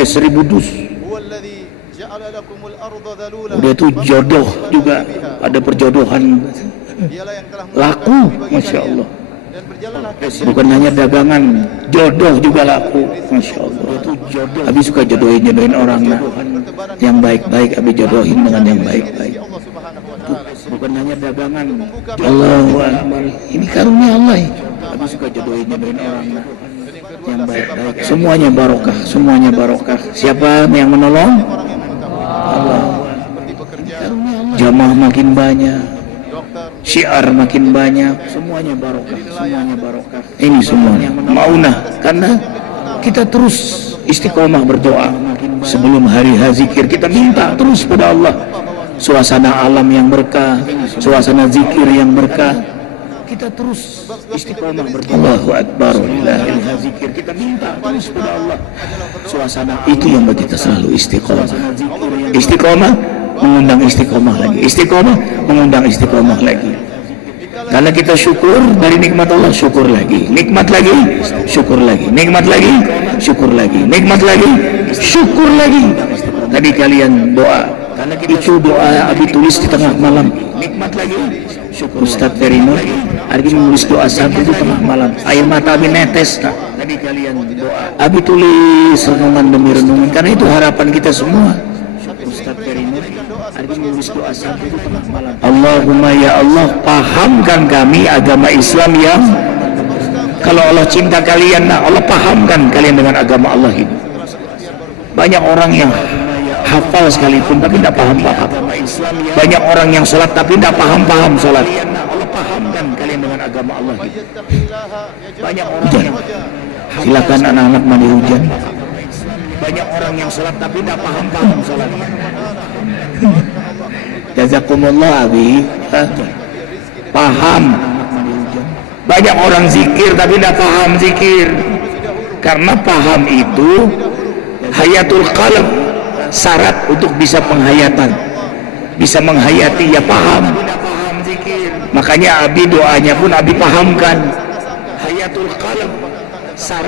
1000 dus. Udah itu jodoh juga, ada perjodohan laku, Masya Allah. Bukan hanya dagangan, jodoh juga laku, Masya Allah. Abi suka jodohin orang yang baik-baik, Abi jodohin dengan yang baik-baik. Bukan hanya dagangan, Allahu Akbar, ini karunia Allah. Abi suka jodohin orang yang baik-baik, semuanya barokah, semuanya barokah. Siapa yang menolong? Allah. Jamaah makin banyak, syiar makin banyak, semuanya barokah, semuanya barokah. Ini semuanya maunah karena kita terus istiqomah berdoa sebelum hari zikir. Kita minta terus pada Allah suasana alam yang berkah, suasana zikir yang berkah. Kita terus istiqomah berdoa. Allahu Akbar, zikir. Kita minta terus pada Allah suasana itu yang buat kita selalu istiqomah. Istiqomah mengundang istiqomah lagi, istiqomah mengundang istiqomah lagi. Karena kita syukur dari nikmat Allah, syukur lagi, nikmat lagi, syukur lagi, nikmat lagi, syukur lagi, nikmat lagi, syukur lagi. Tadi kalian doa, karena itu doa Abi tulis di tengah malam. Nikmat lagi, syukur. Ustadz Ferino hari ini menulis doa satu di tengah malam, air mata Abi netes. Nah, tadi kalian doa, Abi tulis renungan demi renungan, karena itu harapan kita semua. Ustadz Ferino hari ini menulis doa satu di tengah malam. Allahumma ya Allah, pahamkan kami agama Islam yang, kalau Allah cinta kalian, nah Allah pahamkan kalian dengan agama Allah ini. Banyak orang yang hafal sekalipun tapi tidak paham-paham. Banyak orang yang sholat tapi tidak paham-paham sholat. Allah pahamkan kalian dengan agama Allah ini. Banyak orang yang, silakan anak-anak mandi hujan. Banyak orang yang sholat tapi tidak paham-paham sholat. Jazakumullah Abi, paham. Banyak orang zikir tapi tidak paham zikir. Karena paham itu hayatul qalb, syarat untuk bisa penghayatan, bisa menghayati ya paham. Makanya Abi doanya pun Abi pahamkan hayatul qalb.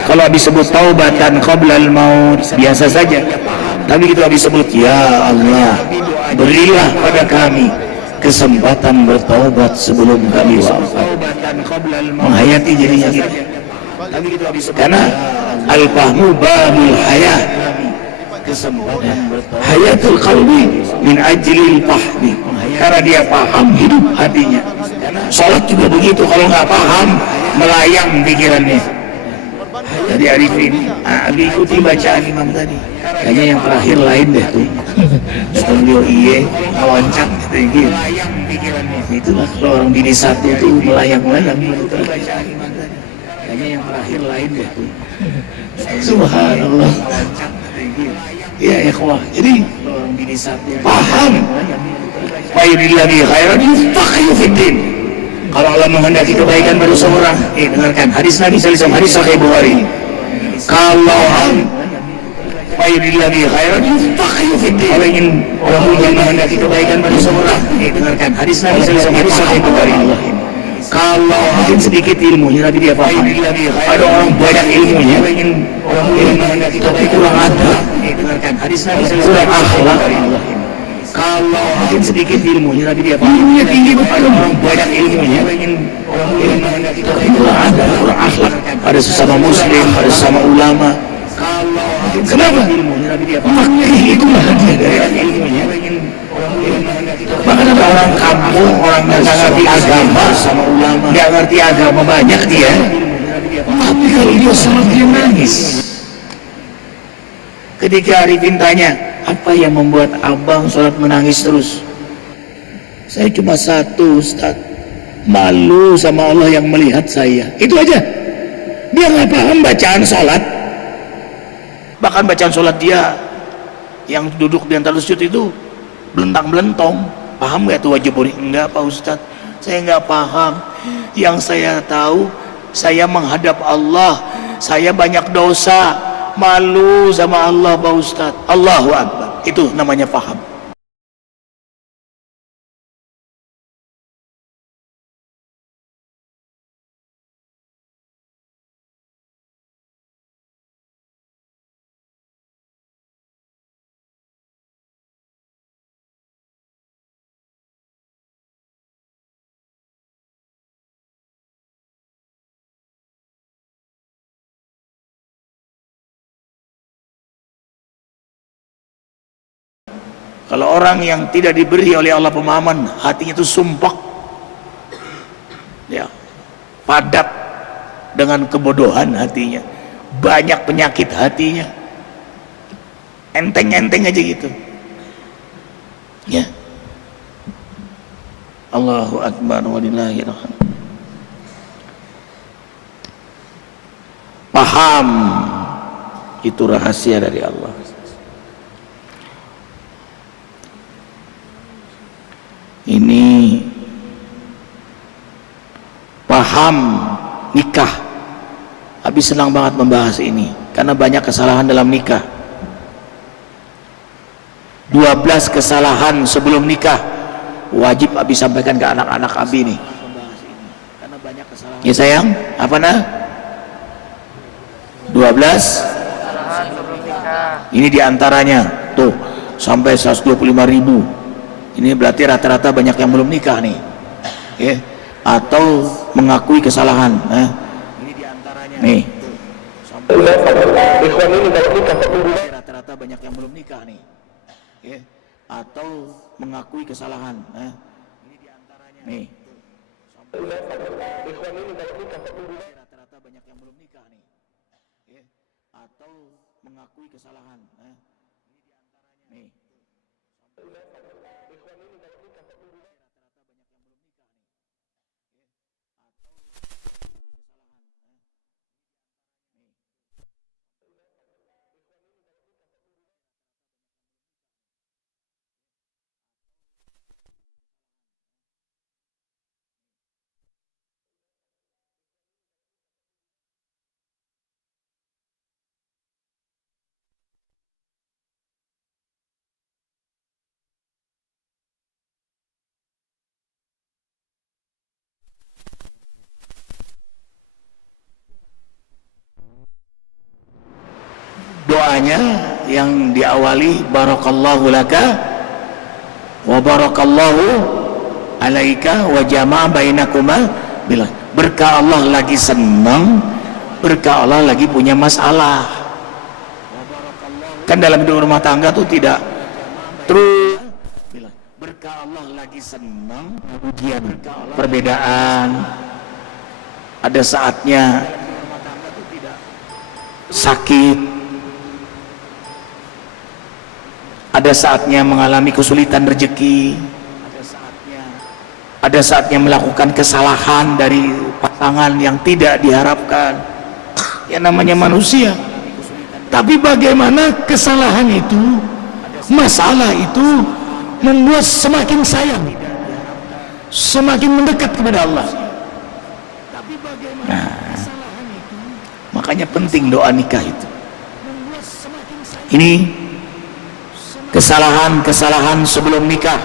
Kalau Abi sebut taubatan qablal maut biasa saja, tapi gitu Abi sebut ya Allah, berilah pada kami kesempatan bertaubat sebelum kami wafat. Menghayati jadinya gitu. Karena al-fahmu babul hayat, kesempatan hayatul qalbi min ajlil fahmi, karena dia paham hidup hatinya. Sholat juga begitu, kalau nggak paham melayang pikirannya. Jadi Arifin, Abi ikuti bacaan imam tadi, kayaknya yang terakhir lain deh tuh. Studio iye loncat gitu. Itulah kalau orang bini satu itu melayang-layang gitu bacaan imam tadi, kayaknya yang terakhir lain deh tuh. Subhanallah. Ya ikhwah, jadi paham. Wa'idilladhi khairan yufaqihu fiddin. Kalau Allah menghendaki kebaikan pada seorang, dengarkan hadis Nabi sallallahu alaihi wasallam, hadis Sahih Bukhari. Kalau wa'idilladhi khairan yufaqihu fiddin. Kalau ingin orang menghendaki kebaikan pada seorang, dengarkan hadis Nabi sallallahu alaihi wasallam, hadis Sahih Bukhari. Kalau mungkin sedikit ilmunya tapi dia paham. Ada orang banyak ilmunya tapi kurang ada. Dengarkan hadis Nabi kurang akhlak. Kalau mungkin sedikit ilmunya tapi dia paham. Ilmunya tinggi, ada orang banyak ilmunya tapi kurang ada, kurang akhlak. Ada sesama muslim, ada sesama ulama. Kenapa? Fakih itu bahagia dari ilmunya. Bahkan ada orang kampung, orang yang nggak ngerti agama sama ulama, nggak ngerti agama banyak dia, tapi kalau dia sholat dia nangis. Ketika Arifin tanya, apa yang membuat abang sholat menangis terus? Saya cuma satu, Ustaz, malu sama Allah yang melihat saya. Itu aja. Dia nggak paham bacaan sholat. Bahkan bacaan sholat dia yang duduk di antara sujud itu belentang-belentong. Paham gak tuh wajib buri? Enggak Pak Ustadz, saya nggak paham. Yang saya tahu, saya menghadap Allah, saya banyak dosa, malu sama Allah Pak Ustadz. Allahu Akbar, itu namanya paham. Kalau orang yang tidak diberi oleh Allah pemahaman, hatinya itu sumpah, ya, padat dengan kebodohan hatinya, banyak penyakit hatinya, enteng-enteng aja gitu, ya. Allahu Akbar walillahil hamd. Paham itu rahasia dari Allah. Ini paham nikah. Habis senang banget membahas ini karena banyak kesalahan dalam nikah. 12 kesalahan sebelum nikah wajib Abi sampaikan ke anak-anak Abi nih. Ya sayang, apa nah? 12 ini diantaranya tuh sampai 125.000. Ini berarti rata-rata banyak yang belum nikah nih, ya, atau mengakui kesalahan. Ini diantaranya nih sampai rata-rata banyak yang belum nikah nih, ya, atau mengakui kesalahan. Ini diantaranya nih sampai rata-rata banyak yang belum nikah nih, ya, atau mengakui kesalahan. Nih doanya yang diawali barakallahu laka wa barakallahu alaika wa jama'a bainakuma, bilang berkah Allah lagi senang, berkah Allah lagi punya masalah. Kan dalam hidup rumah tangga tuh tidak terus bilang berkah Allah lagi senang, ujian, perbedaan, ada saatnya sakit, ada saatnya mengalami kesulitan rezeki, ada saatnya melakukan kesalahan dari pasangan yang tidak diharapkan. Ya namanya manusia. Tapi bagaimana kesalahan itu, masalah itu membuat semakin sayang, semakin mendekat kepada Allah. Nah, makanya penting doa nikah itu. Ini kesalahan-kesalahan sebelum nikah.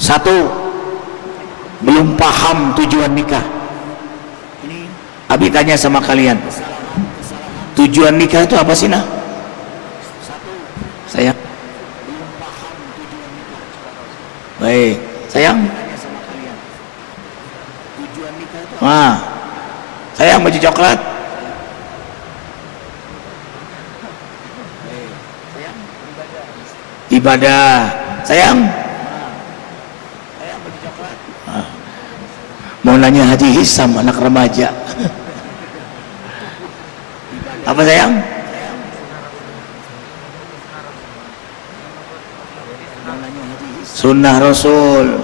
1, belum paham tujuan nikah. Abi tanya sama kalian, tujuan nikah itu apa sih nah? Sayang, baik sayang, sayang baju coklat. Ibadah, sayang. Mau nanya Haji Hisam, anak remaja. Apa sayang? Sunnah Rasul.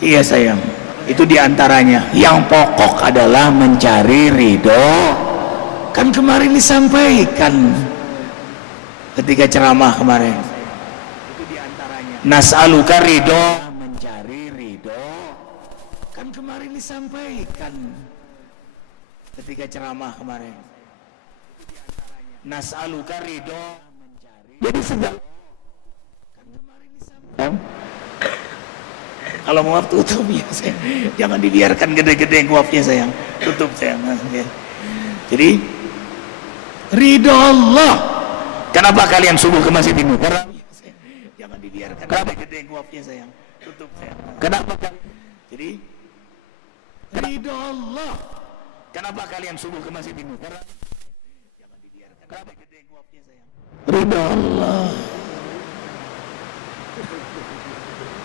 Iya sayang, itu diantaranya. Yang pokok adalah mencari ridho. Kan kemarin disampaikan ketika ceramah kemarin, nas'aluka ridho, mencari ridho. Kan kemarin disampaikan ketika ceramah kemarin, nas'aluka ridho, mencari. Jadi sedang kan kemarin disampaikan. Kalau muaf tutup ya sayang, jangan dibiarkan gede-gede muafnya sayang, tutup sayang. Jadi ridho Allah. Kenapa kalian subuh ke masjid ini? Karena jangan dibiarkan gede-gede guapnya sayang, tutup sayang. Kenapa? Jadi ridho Allah. Kenapa kalian subuh ke masjid ini? Karena jangan dibiarkan gede-gede guapnya sayang. Ridho Allah.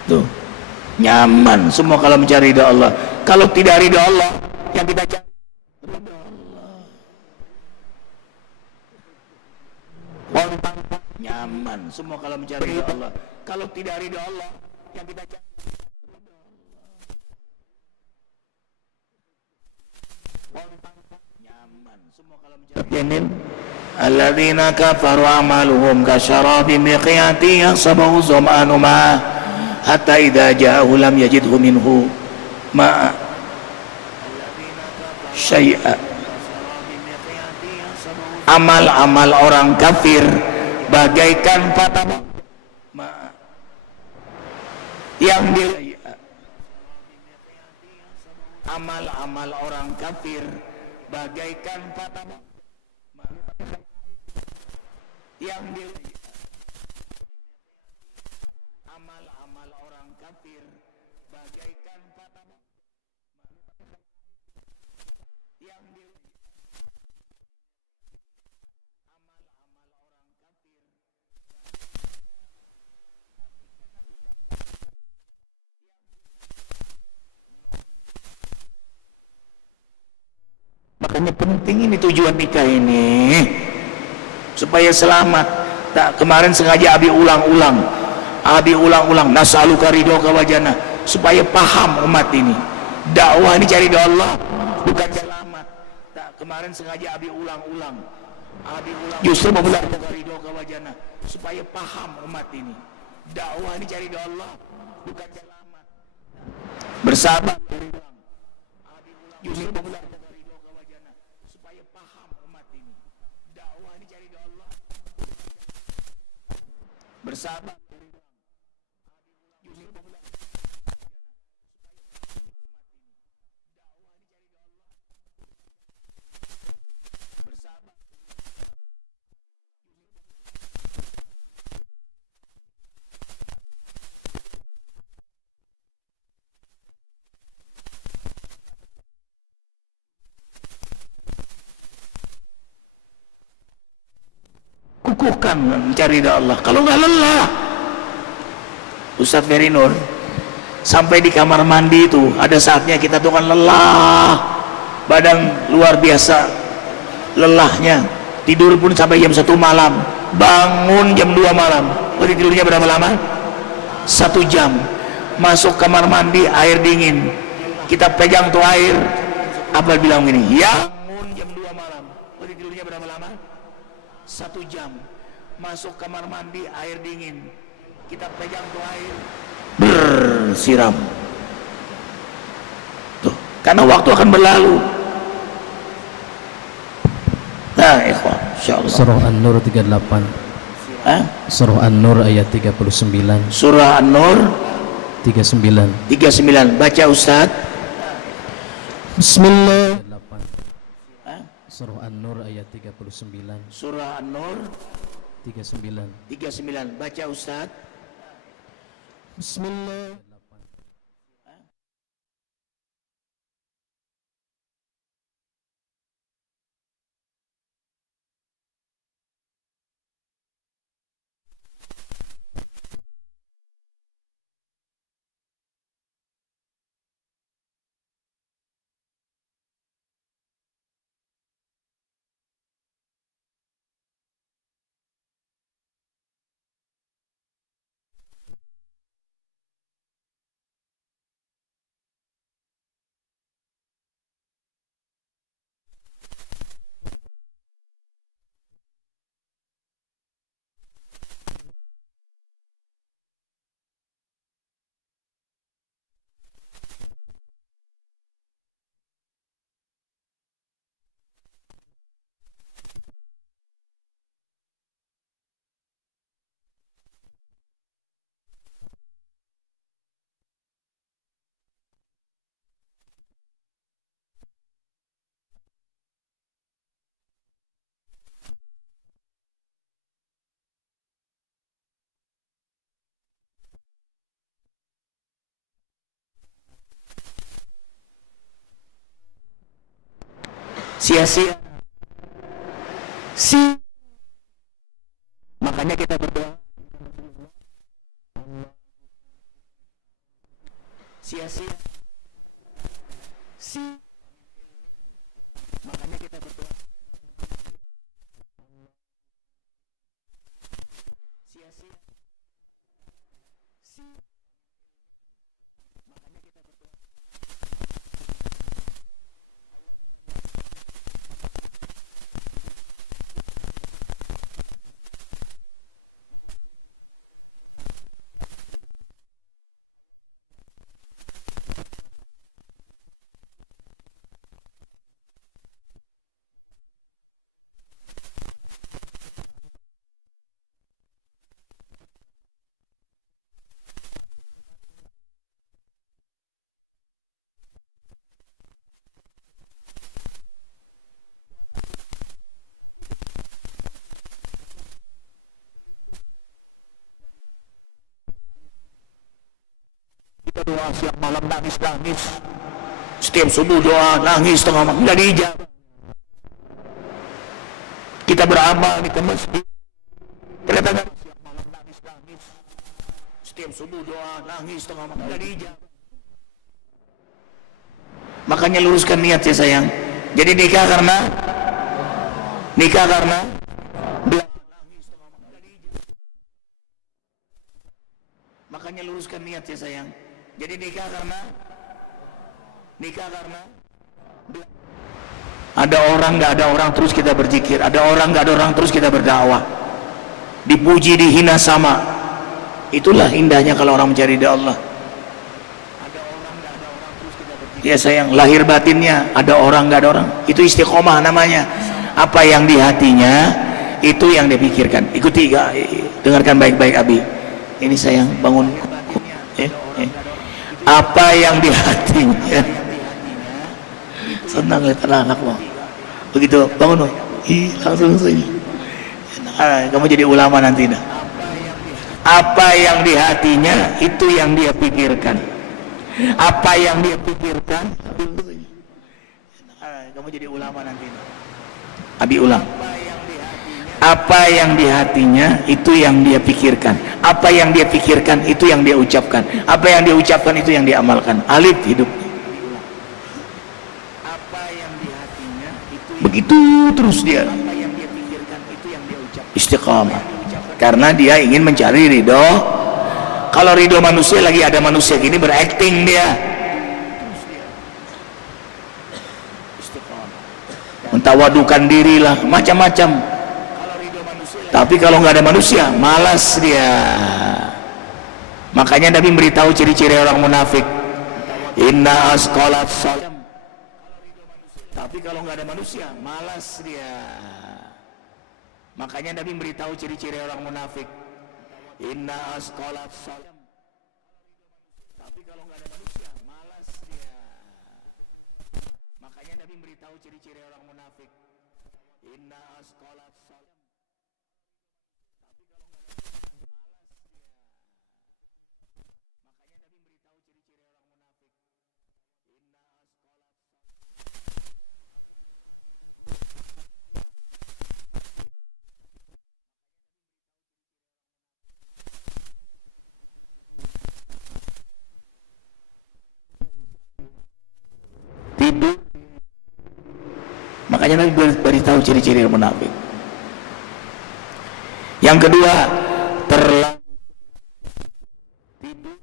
Tuh, nyaman semua kalau mencari ridha Allah. Kalau tidak ridha Allah, yang kita cari ridha Allah. Nyaman semua kalau mencari ridha Allah. Kalau tidak ridha Allah, yang kita cari ridha Allah. Nyaman semua kalau mencari alladzina kafaru amaluhum kasyarabin biqiyati yahsabuhu zam'anu ma hatta idza ja'ahu lam yajidhu minhu ma syai'a. Amal-amal orang kafir bagaikan patah yang amal-amal orang kafir bagaikan patah yang amal-amal orang kafir bagaikan patah yang amal-amal orang kafir. Makanya penting ini tujuan nikah ini supaya selamat. Tak, kemarin sengaja Abi ulang-ulang nas'aluka ridhoka wajana, supaya paham umat ini dakwah ini cari ridho Allah bukan selamat. Tak, kemarin sengaja Abi ulang-ulang justru memulai ridhoka wajana supaya paham umat ini dakwah ini cari ridho Allah bukan selamat. Bersabar justru memulai ridhoka wajana supaya paham umat ini dakwah ini cari ridho Allah. Bersabar kukuhkan mencari ridha Allah. Kalau nggak lelah, Ustaz Ferry Nur, sampai di kamar mandi itu ada saatnya kita tuh kan lelah, badan luar biasa lelahnya, tidur pun sampai jam 1 malam, bangun jam 2 malam. Berarti tidurnya berapa lama? 1 jam. Masuk kamar mandi, air dingin, kita pegang tuh air, apa bilang gini, ya bangun jam 2 malam. Berarti tidurnya berapa lama? 1 jam. Masuk kamar mandi, air dingin, kita pegang tuh air, bersiram tuh, karena waktu akan berlalu. Nah, ikhwan, insyaallah. Surah An-Nur 38. Surah An-Nur ayat 39. Surah An-Nur 39. 39. Baca Ustaz. Bismillah. Surah An-Nur ayat 39. Surah An-Nur 39. 39. Baca Ustaz. Bismillah. Sia-sia makanya kita berdoa sia-sia. Makanya kita berdoa. Sia-sia. Makanya kita berdoa. Kita doa siang malam nangis. Setiap subuh doa nangis tengah malam nggak dijawab. Kita beramal di masjid. Ternyata siang malam nangis. Setiap subuh doa nangis tengah malam nggak dijawab. Makanya luruskan niat ya sayang. Jadi nikah karena nangis tengah malam nggak dijawab. Makanya luruskan niat ya sayang. Jadi nikah karena ada orang nggak ada orang terus kita berzikir, ada orang nggak ada orang terus kita berdakwah, dipuji dihina sama. Itulah indahnya kalau orang mencari ridha Allah. Ada orang nggak ada orang terus kita berzikir. Ya sayang, lahir batinnya ada orang nggak ada orang, itu istiqomah namanya. Apa yang di hatinya itu yang dia pikirkan. Ikuti, dengarkan baik-baik Abi. Ini sayang bangun. Apa yang di hatinya, senang lihat anak lo begitu bangun lo, langsung saja. Kamu jadi ulama nanti dah. Apa yang di hatinya itu yang dia pikirkan. Apa yang dia pikirkan, kamu jadi ulama nanti dah. Abi ulang. Apa yang di hatinya itu yang dia pikirkan. Apa yang dia pikirkan itu yang dia ucapkan. Apa yang dia ucapkan itu yang dia amalkan. Alif hidup. Apa yang di hatinya itu begitu terus dia. Apa yang dia pikirkan itu yang dia ucapkan. Istiqamah. Karena dia ingin mencari ridho. Kalau ridho manusia, lagi ada manusia gini berakting dia. Mentawadukan dirilah, macam-macam. Tapi kalau nggak ada manusia, malas dia. Makanya Nabi beritahu ciri-ciri orang munafik. Inna asqalat salam. Tapi kalau nggak ada manusia, malas dia. Makanya Nabi beritahu ciri-ciri orang munafik. Inna asqalat salam. Tapi kalau nggak ada manusia, malas dia. Makanya Nabi beritahu ciri-ciri orang munafik. Inna asqalat salam. Tidur. Makanya Nabi beritahu ciri-ciri orang munafik. Yang kedua, terlambat tidur.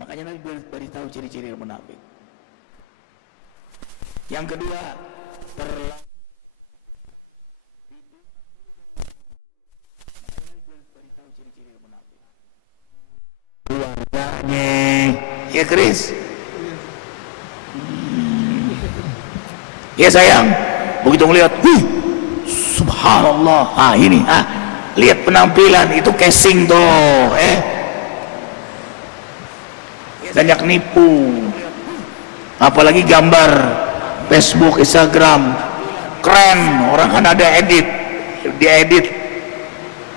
Makanya Nabi beritahu ciri-ciri orang munafik. Yang kedua, terlambat tidur. Makanya Nabi beritahu ciri-ciri orang munafik. Keluarganya, ya Chris. Ya sayang, begitu ngelihat, subhanallah, ini, lihat penampilan itu casing tuh, banyak nipu, apalagi gambar Facebook, Instagram, keren, orang kan ada diedit,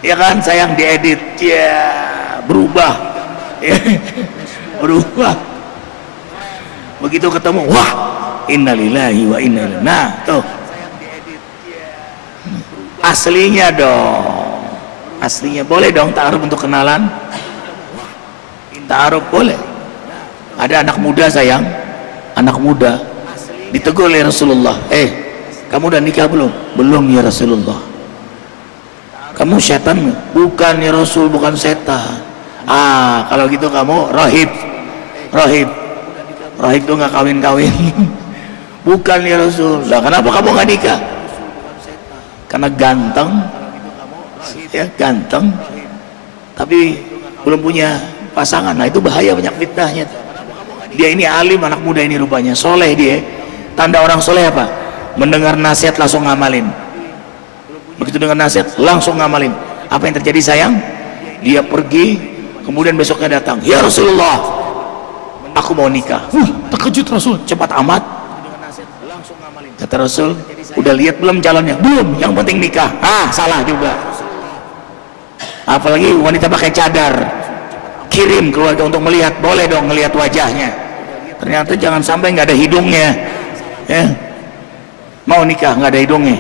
ya kan sayang, diedit, ya berubah, berubah, begitu ketemu, wah. Innalillahi wa inna ilaihi. Nah, tuh. Aslinya dong. aslinya. Boleh dong ta'aruf untuk kenalan, ta'aruf boleh. Ada anak muda sayang, anak muda ditegur oleh Rasulullah, kamu udah nikah belum? Belum ya Rasulullah. Kamu setan? Bukan ya Rasul, bukan setan. Kalau gitu kamu rahib. Rahib itu nggak kawin-kawin. Bukan ya Rasul. Lah kenapa kamu nggak nikah? Karena ganteng, ya ganteng, tapi belum punya pasangan. Nah itu bahaya, banyak fitnahnya. Dia ini alim, anak muda ini rupanya soleh dia. Tanda orang soleh apa? Mendengar nasihat langsung ngamalin. Begitu dengar nasihat langsung ngamalin. Apa yang terjadi sayang? Dia pergi, kemudian besoknya datang, ya Rasulullah, aku mau nikah. Terkejut Rasul, cepat amat. Kata Rasul, udah lihat belum jalannya? Belum, yang penting nikah. Salah juga. Apalagi wanita pakai cadar, kirim keluarga untuk melihat. Boleh dong melihat wajahnya, ternyata jangan sampai nggak ada hidungnya, ya. Mau nikah nggak ada hidungnya.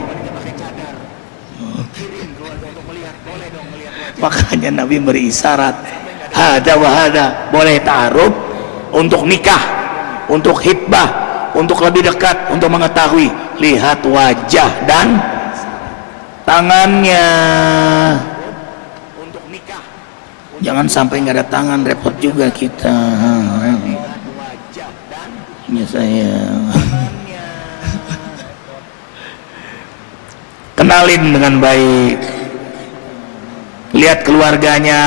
Makanya Nabi beri isyarat, hada wa hada, boleh ta'aruf untuk nikah, untuk hitbah, untuk lebih dekat, untuk mengetahui. Lihat wajah dan tangannya. Untuk nikah, jangan sampai nggak ada tangan, repot juga kita. Ya saya kenalin dengan baik, lihat keluarganya,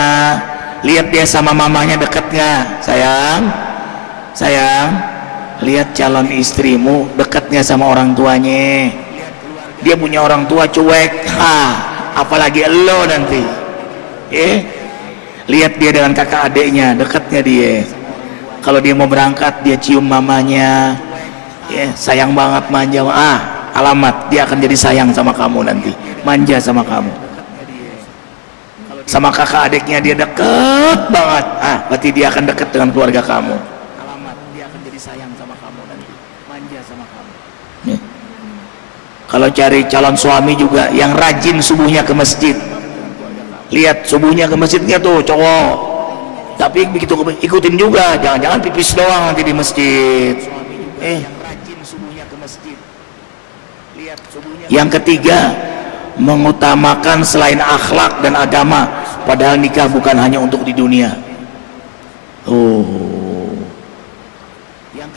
lihat dia sama mamanya dekat nggak, sayang, lihat calon istrimu dekatnya sama orang tuanya. Dia punya orang tua cuek, apalagi lo nanti. Lihat dia dengan kakak adiknya, dekatnya dia. Kalau dia mau berangkat, dia cium mamanya, sayang banget, manja. Alamat dia akan jadi sayang sama kamu nanti, manja sama kamu. Sama kakak adiknya dia deket banget, berarti dia akan dekat dengan keluarga kamu. Alamat dia akan jadi sayang sama kamu nanti, manja sama kamu. Kalau cari calon suami juga yang rajin subuhnya ke masjid, lihat subuhnya ke masjidnya tuh cowok, tapi begitu ikutin juga, jangan-jangan pipis doang nanti di masjid. Yang ketiga, mengutamakan selain akhlak dan agama, padahal nikah bukan hanya untuk di dunia.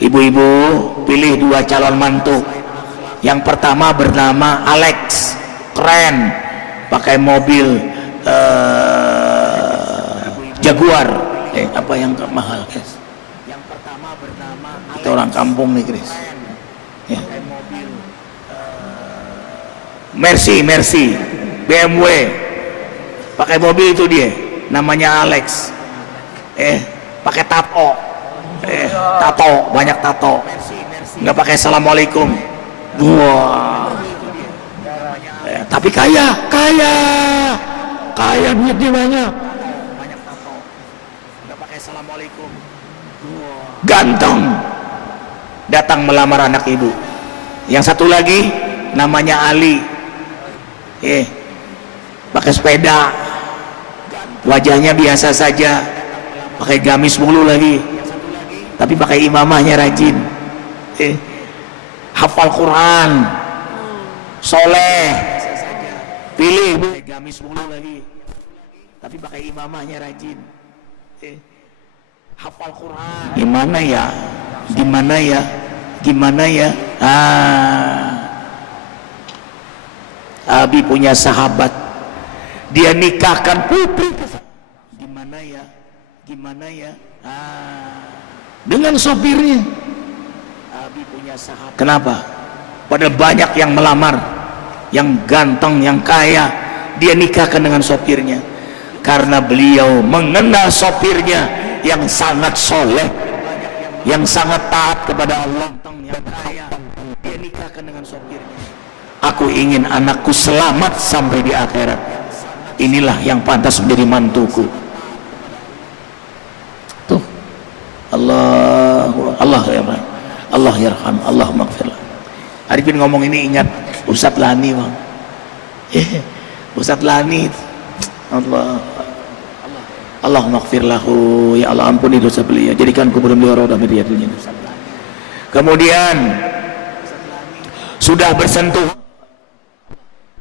Ibu-ibu pilih 2 calon mantu. Yang pertama bernama Alex, keren, pakai mobil Jaguar, apa yang mahal, guys? Yang pertama bernama Alex. Kita orang kampung nih, Chris. Mercy, BMW, pakai mobil itu dia, namanya Alex. Pakai tato, banyak tato, nggak pakai assalamualaikum. Tapi kaya, duitnya banyak, nggak pakai assalamualaikum. Ganteng, datang melamar anak ibu. Yang satu lagi namanya Ali. Pakai sepeda, wajahnya biasa saja, pakai gamis mulu lagi, tapi pakai imamahnya rajin, hafal Quran, soleh. Pilih pakai gamis mulu lagi, tapi pakai imamahnya rajin, hafal Quran. Gimana ya? Abi punya sahabat, dia nikahkan putri. Gimana ya? Dengan sopirnya. Abi punya sahabat. Kenapa? Padahal banyak yang melamar, yang ganteng, yang kaya, dia nikahkan dengan sopirnya. Karena beliau mengenal sopirnya yang sangat soleh, yang sangat taat kepada Allah, yang kaya, dia nikahkan dengan sopirnya. Aku ingin anakku selamat sampai di akhirat. Inilah yang pantas menjadi mantuku. Tuh, Allah yarham, Allah maghfirlah. Arifin ngomong ini ingat Ustadz Lani, Bang. Ustadz Lani Allah. Allahumma ighfir lahu, ya Allah ampuni dosa beliau, jadikan kubur beliau raudhah min riyadil jannah. Kemudian sudah bersentuh,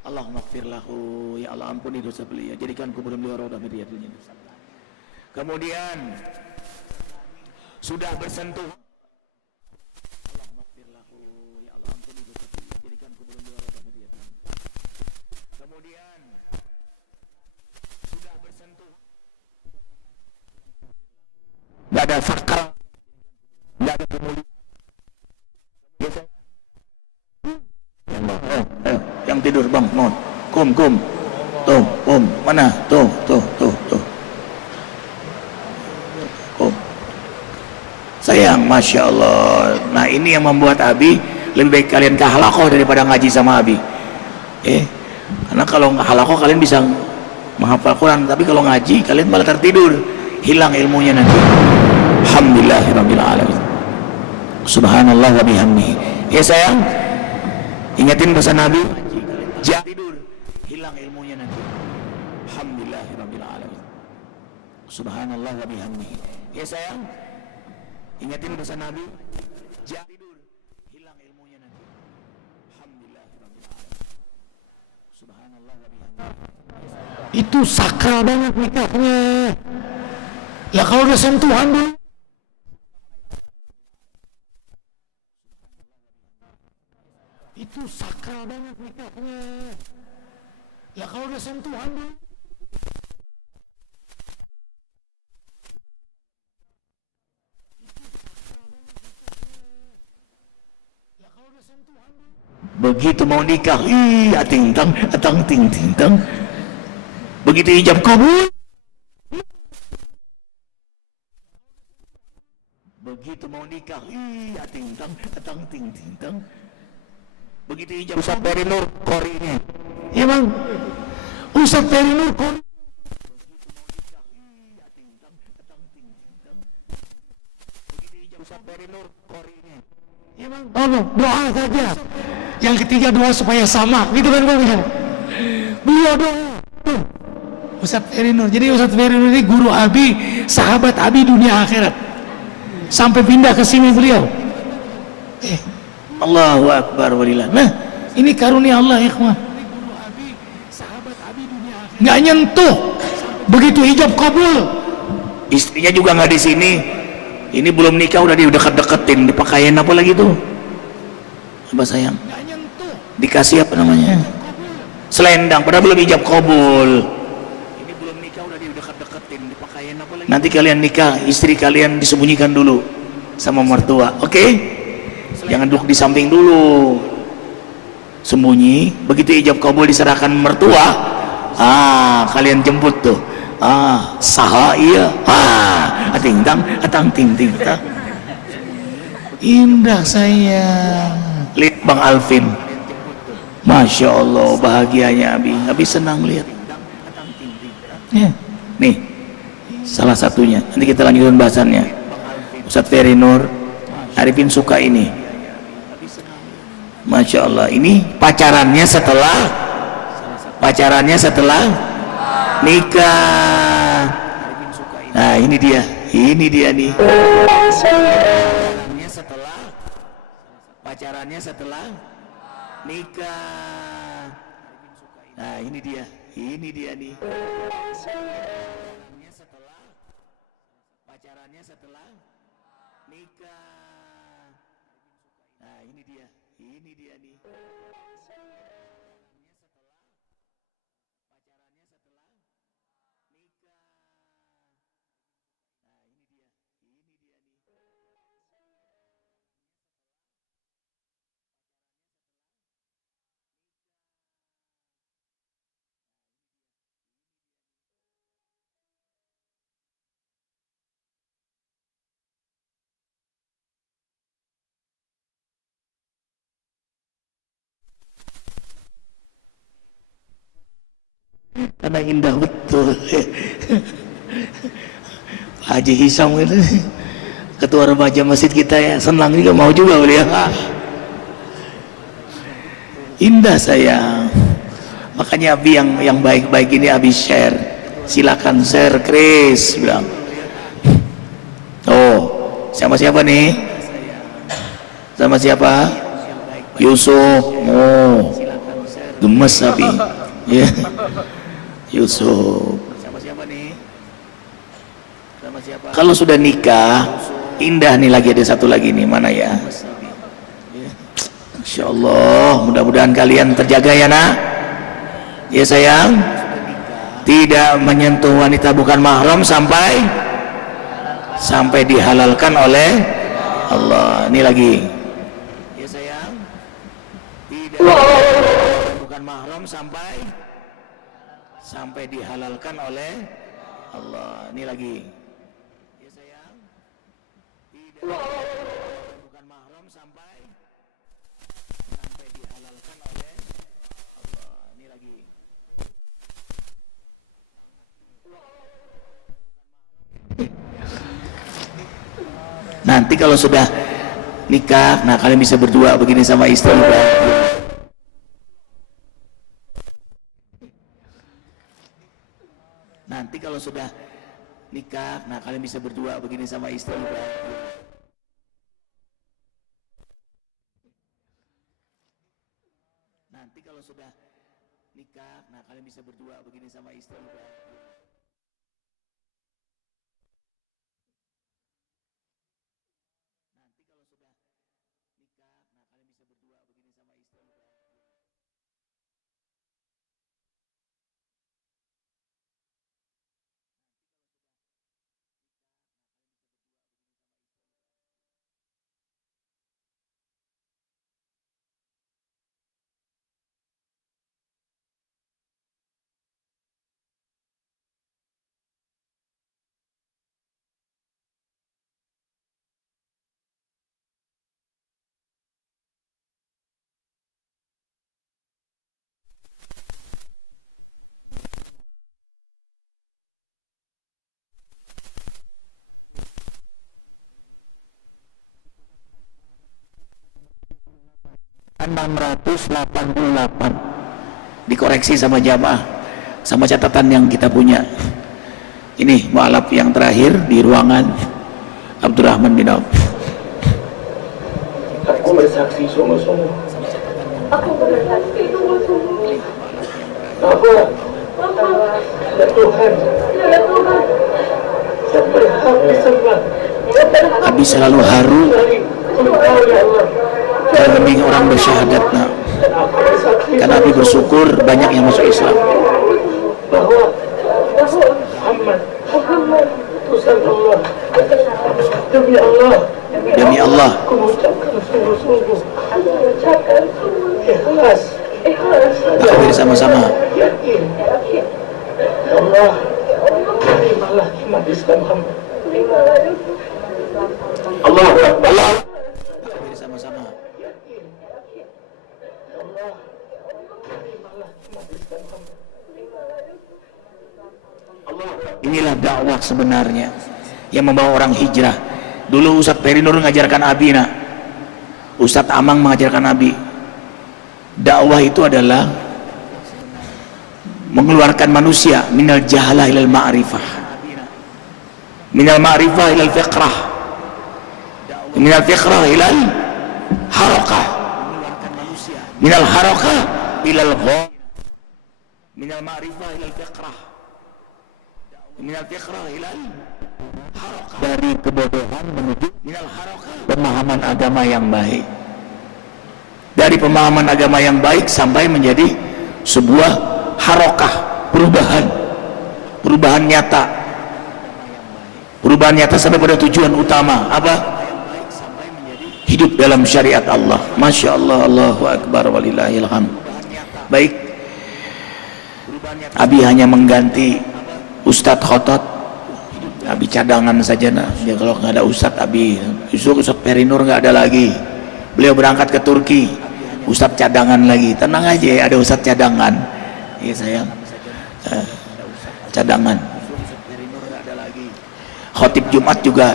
Allahumma ighfir lahu, ya Allah ampuni dosa beliau, jadikan kubur beliau raudhah min riyadil jannah. Kemudian sudah bersentuh, Allahumma ighfir lahu, ya Allah ampuni dosa beliau, jadikan kubur beliau raudhah min riyadil jannah. Kemudian sudah bersentuh, nggak ada sakral, nggak ada pemulihan. Yang tidur bang, mohon, kum, tuh, mana, tuh, kum. Sayang, masya Allah. Nah ini yang membuat Abi lebih baik kalian ke halakoh daripada ngaji sama Abi. Karena kalau halakoh kalian bisa menghafal Quran, tapi kalau ngaji kalian malah tertidur, hilang ilmunya nanti. Alhamdulillahirabbil alamin. Subhanallah wa bihamdihi. Ya sayang, ingatin pesan Nabi, jangan tidur, hilang ilmunya nanti. Alhamdulillahirabbil alamin. Subhanallah wa bihamdihi. Ya sayang, ingatin pesan Nabi, jangan tidur, hilang ilmunya nanti. Alhamdulillahirabbil alamin. Subhanallah wa bihamdihi. Itu sakral banget nikahnya. Ya kalau udah sentuhan dulu, itu sakral banget nikahnya. Ya kalau udah sentuhan dulu, begitu mau nikah, ting tang, ting tang. Begitu ijab kabul, begitu mau nikah, ting tang, ting tang. Begitu ijab Ustaz Ferry Nur Qori-nya. Ya bang, Ustaz Ferry Nur Qori. Begitu ijab Ustaz Ferry Nur Qori-nya. Ya bang, doa saja. Yang ketiga doa supaya sama, gitu kan bang ya. Beliau doa. Ustaz Ferry Nur. Jadi Ustaz Ferry Nur ini guru Abi, sahabat Abi dunia akhirat. Sampai pindah ke sini beliau. Allahu Akbar walillah. Nah, ini karunia Allah ikhwan. Nggak nyentuh, begitu ijab kabul. Istrinya juga nggak di sini. Ini belum nikah udah dideket-deketin, dipakain apa lagi tuh? Apa sayang? Dikasih apa namanya? Selendang, padahal belum ijab kabul. Ini belum nikah udah dideket-deketin, dipakain apa lagi? Nanti kalian nikah, istri kalian disembunyikan dulu sama mertua, oke? Jangan duduk di samping dulu, sembunyi. Begitu ijab kabul diserahkan mertua, kalian jemput tuh, saha iya, ting tang, ting tang. Indah sayang. Lihat Bang Alvin, masya Allah bahagianya Abi senang lihat. Nih salah satunya, nanti kita lanjutkan bahasannya. Ustaz Ferry Nur Arifin suka ini. Masya Allah, ini pacarannya nikah. Nah ini dia nih. Pacarannya setelah nikah. Nah ini dia nih. Pacarannya setelah nikah. Nah ini dia nih. Karena indah betul. Haji Hisam itu ketua remaja masjid kita ya, senang juga, mau juga beliau. Indah sayang. Makanya Abi yang baik-baik ini Abi share. Silakan share, Chris bilang. Oh, sama siapa nih? Sama siapa? Yusuf. Oh, gemes Abi. Ya, Yusuf. Sama siapa nih? Sama siapa? Kalau sudah nikah, indah nih, lagi ada satu lagi nih, mana ya? Insya Allah, mudah-mudahan kalian terjaga ya nak. Ya sayang, tidak menyentuh wanita bukan mahram sampai dihalalkan oleh Allah. Ini lagi. Ya sayang, tidak bukan mahram sampai dihalalkan oleh Allah. Ini lagi. Ya sayang, tidak bukan mahram sampai dihalalkan oleh Allah. Ini lagi. Nanti kalau sudah nikah, nah kalian bisa berdua begini sama istri. Nanti kalau sudah nikah, nah kalian bisa berdua begini sama istri. Nanti kalau sudah nikah, nah kalian bisa berdua begini sama istri. (688) dikoreksi sama jamaah, sama catatan yang kita punya. Ini mu'alaf yang terakhir di ruangan Abdurrahman bin Auf. Aku bersaksi sungguh-sungguh. Aku bersaksi sungguh-sungguh. Bahwa ada Tuhan yang berhak disembah. Abi selalu haru kalau orang bersyahadat, nah. Karena Abi bersyukur banyak yang masuk Islam. Bahwa Muhammad utusan Allah. Demi Allah, Aku mengucapkan sungguh-sungguh. Ikhlas. takbir sama-sama. Yakin. Ya Allah, terimalah iman Islam hamba. Allah, Allah. Takbir sama-sama. Yakin. Ya Allah, terimalah iman Islam hamba. Inilah dakwah sebenarnya yang membawa orang hijrah. Dulu Ustadz Perinur mengajarkan Abi, nak. Ustadz Amang mengajarkan Abi. Dakwah itu adalah mengeluarkan manusia minal jahalah ilal ma'rifah, minal ma'rifah ilal fiqrah, minal fiqrah ilal harakah, minal harakah ilal ghaw, minal ma'rifah ilal fiqrah, minal fiqrah ilal harakah, dari kebodohan menuju minal harakah, pemahaman agama yang baik, dari pemahaman agama yang baik sampai menjadi sebuah harakah, perubahan nyata, sampai pada tujuan utama apa? Hidup dalam syariat Allah. Masya Allah, Allahu Akbar, walillahil hamd. Baik, Abi hanya mengganti Ustadz Khotot. Abi cadangan saja, nah. Ya, kalau nggak ada Ustadz Abi, Ustadz Perinur nggak ada lagi. Beliau berangkat ke Turki, Ustadz cadangan lagi. Tenang aja, ada Ustadz cadangan. Iya sayang, cadangan. Khotib Jumat juga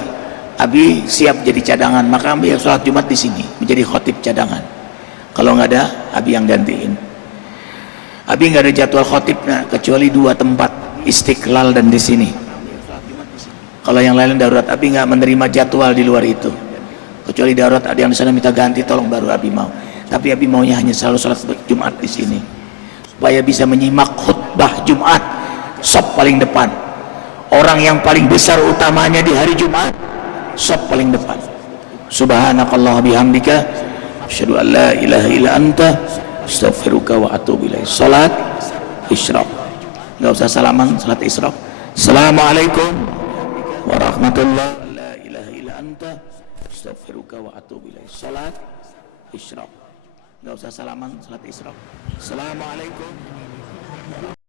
Abi siap jadi cadangan, maka Abi sholat Jumat di sini menjadi khotib cadangan. Kalau nggak ada, Abi yang gantiin. Abi nggak ada jadwal khotibnya kecuali 2 tempat, Istiqlal dan di sini. Kalau yang lain darurat, Abi nggak menerima jadwal di luar itu. Kecuali darurat ada yang di sana minta ganti, tolong baru Abi mau. Tapi Abi maunya hanya selalu sholat Jumat di sini, supaya bisa menyimak khutbah Jumat sop paling depan. Orang yang paling besar utamanya di hari Jumat sop paling depan. Subhanakallah bihamdika asyhadu an la ilaha illa anta astaghfiruka wa atubu ilaik. Salat isyraq, nggak usah salaman, salat isyraq. Assalamualaikum warahmatullahi, la ilaha illa anta astaghfiruka wa atubu ilaik. Salat isyraq, nggak usah salaman, salat isyraq. Assalamualaikum.